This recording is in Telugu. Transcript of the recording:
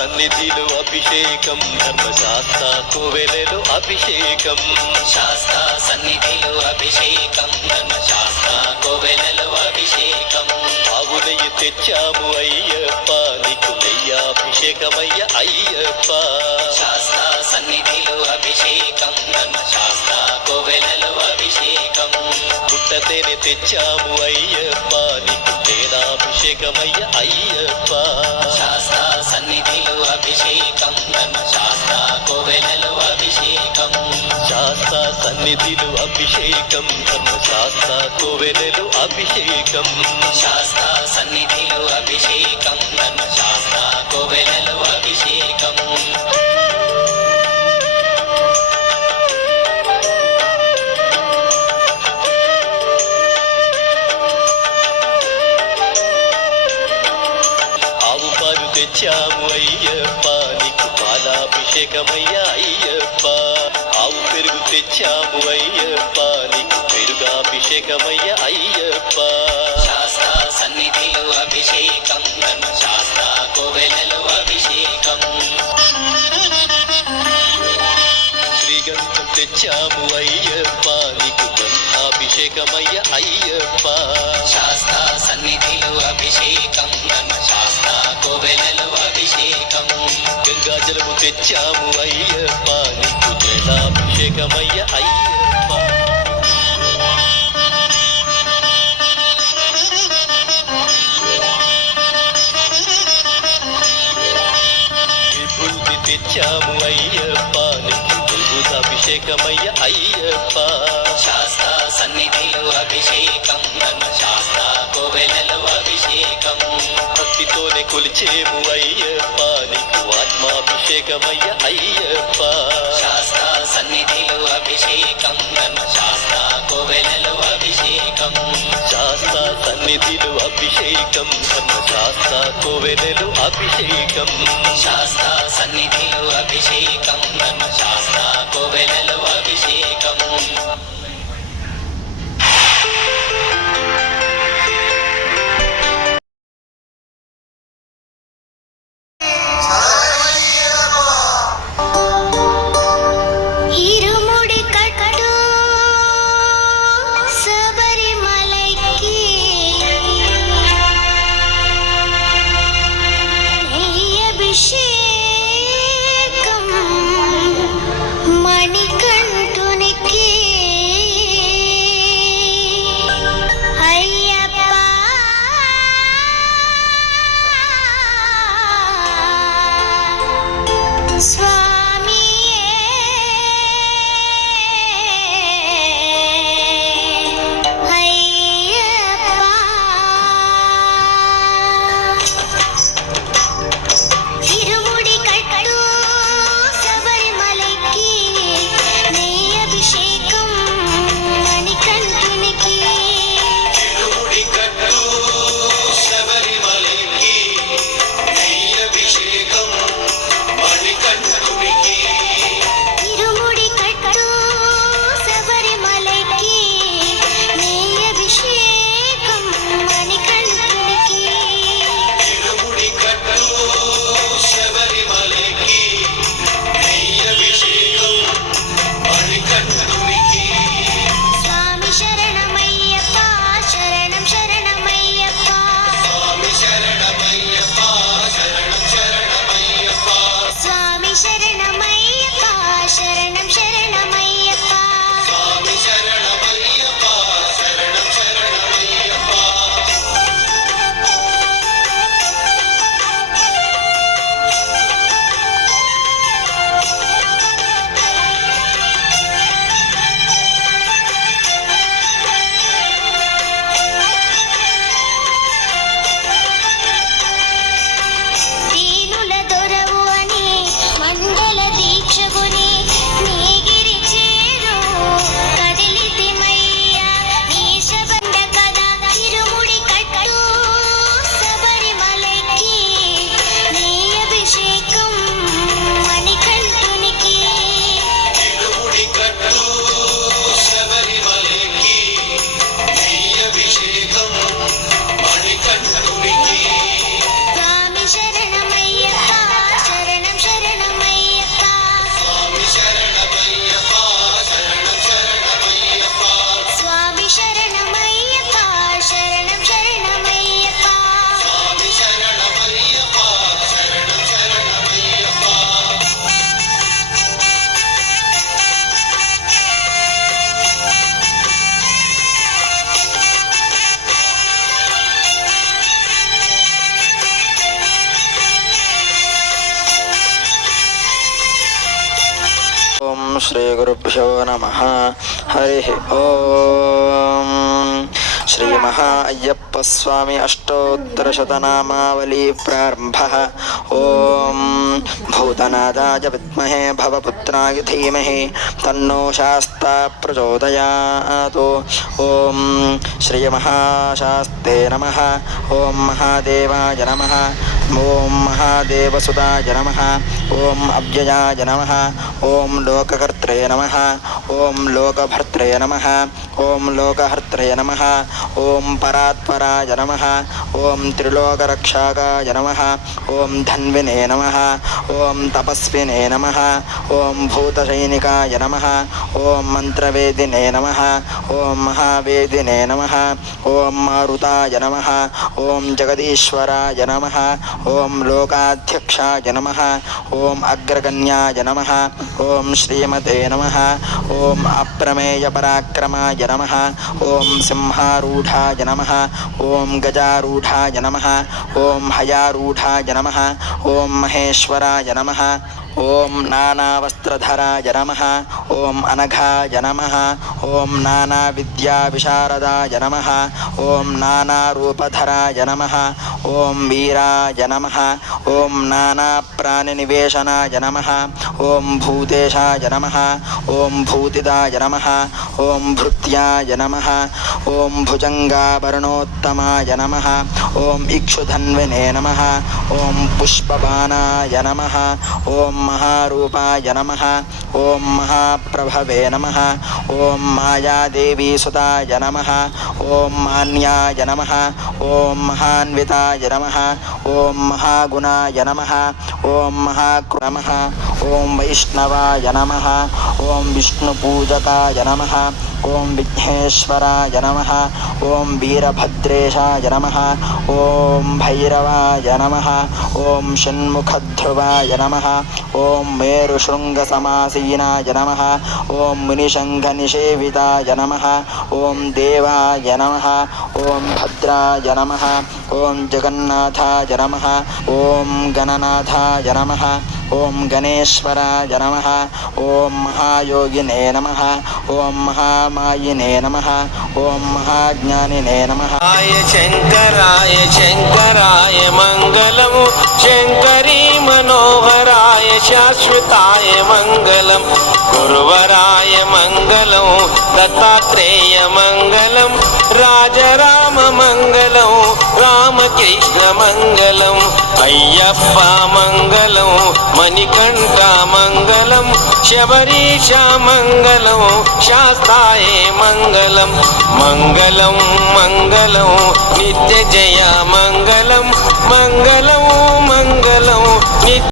సన్నిధిలో అభిషేకం ధర్మశాస్త్ర కోవెలలో అభిషేకం శాస్త్ర సన్నిధిలో అభిషేకం ధర్మశాస్త్ర కోవెలలో అభిషేకం ఆవునయ్య తెచ్చాము అయ్యప్ప నీకు నెయ్యాభిషేకమయ్య అయ్యప్ప శాస్త్ర సన్నిధిలో అభిషేకం ధర్మశాస్త్ర కోవెలలో అభిషేకం పుట్టతేనే తెచ్చాము అయ్యప్ప నీకు తేనాభిషేకమయ్య అయ్యప్ప శాస్త్ర సన్నిధిలో అభిషేకం ధర్మశాస్త్ర కోవెలలో అభిషేకం శాస్త్ర సన్నిధిలో అభిషేకం ధర్మశాస్త్ర కోవెలలో అభిషేకం శాస్త్ర సన్నిధిలో అభిషేకం ధర్మశాస్త్ర కోవెలలో అభిషేకం తెచ్చాము అయ్యప్ప నీకు పాలాభిషేకమయ్య అయ్యప్ప ఆవు పెరుగు తెచ్చాము అయ్యప్ప నీకు పెరుగాభిషేకమయ్య అయ్యప్ప శాస్త్ర సన్నిధిలో అభిషేకం ధర్మశాస్త్ర కోవెలలో అభిషేకం శ్రీగంధం తెచ్చాము అయ్యప్ప నీకు గంధాభిషేకమయ్య అయ్యప్ప శాస్త్ర సన్నిధిలో అభిషేకం ధర్మశాస్త్ర కోవెలలో అభిషేకం గంగాజలము తెచ్చాము అయ్యప్ప నీకు జలాభిషేకమయ్య అయ్యప్ప విభూతి తెచ్చాము అయ్యప్ప నీకు విభూతాభిషేకమయ్య అయ్యప్ప శాస్త్ర సన్నిధిలో అభిషేకం ధర్మశాస్త్ర కోవెలలో అభిషేకం భక్తితోనే కొలిచేము అయ్యప్ప నీకు ఆత్మాభిషేకమయ్య అయ్యప్ప శాస్త్ర సన్నిధిలో అభిషేకం ధర్మశాస్త్ర కోవెలలో అభిషేకం శాస్త్ర సన్నిధిలో అభిషేకం ధర్మశాస్త్ర కోవెలలో అభిషేకం శాస్త్ర సన్నిధిలో అభిషేకం ధర్మశాస్త్ర కోవెలలో అభిషేకం మణిక श्रीगुरुभ्यो नमः हरिः ओम् श्रीमहाअय्यप्पस्वामी अष्टोत्तरशतनामावली प्रारम्भः ॐ भूतनाथाय विद्महे भवपुत्राय धीमहि तन्नो शास्ता प्रचोदयात् ॐ श्रीमहाशास्ते नमः ॐ महादेवाय नमः ॐ महादेवसुताय नमः ॐ अव्ययाय नमः ॐ लोककर्त्रे नमः ॐ लोकभर्त्रे नमः ॐ लोकहर्त्रे नमः ॐ परात्पराय नमः ॐ त्रिलोकरक्षकाय नमः ॐ धन्विने नमः ॐ तपस्विने नमः ॐ भूतसैनिकाय नमः ॐ मन्त्रवेदिने नमः ॐ महावेदिने नमः ॐ मारुताय नमः ॐ जगदीश्वराय नमः ॐ लोकाध्यक्षाय नमः ॐ अग्रगण्याय नमः ॐ श्रीमते नमः ॐ अप्रमेयपराक्रमाय नमः ॐ सिंहारूढाय नमः ॐ गजारूढाय नमः ॐ हयारूढाय नमः ॐ महेश्वराय नमः ॐ नानावस्त्रधराय नमः ॐ अनघाय नमः ॐ नानाविद्याविशारदाय नमः ॐ नानारूपधराय नमः ॐ वीराय नमः ॐ नानाप्राणिनिवेशनाय नमः ॐ भूतेशाय नमः ॐ भूतिदाय नमः ॐ भृत्याय नमः ॐ भुजङ्गाभरणोत्तमाय नमः ॐ इक्षुधन्विने नमः ॐ पुष्पबाणाय नमः ॐ महारूपाय नमः ॐ महाप्रभवे नमः ॐ मायादेवीसुताय नमः ॐ मान्याय नमः ॐ महान्विताय नमः ॐ महागुणाय नमः ॐ महाकृ नमः ॐ वैष्णवाय नमः ॐ विष्णुपूजकाय नमः ॐ विघ्नेश्वराय नमः ॐ वीरभद्रेशाय नमः ॐ भैरवाय नमः ॐ षण्मुखध्रुवाय नमः ॐ मेरुशृङ्गसमासीनाय नमः ॐ मुनिशङ्खनिषेविताय नमः ॐ देवाय नमः ॐ भद्राय नमः ॐ जगन्नाथाय नमः ॐ गणनाथाय नमः ॐ गणेश्वराय नमः ॐ महायोगिने नमः ॐ महामायिने नमः ॐ महाज्ञानिने नमः शङ्कराय शङ्कराय मङ्गलम् शङ्करी मनोहराय शाश्वताय मङ्गलम् गुरुवराय मङ्गलम् दत्तात्रेय मङ्गलम् राजराम मङ्गलम् रामकृष्ण मङ्गलम् अय्यप्प मङ्गलम् मणिकण्ठ मङ्गलम् शबरीश मङ्गलम् शास्ताय मङ्गलम् मङ्गलं मङ्गलं नित्यजय मङ्गलं मङ्गलं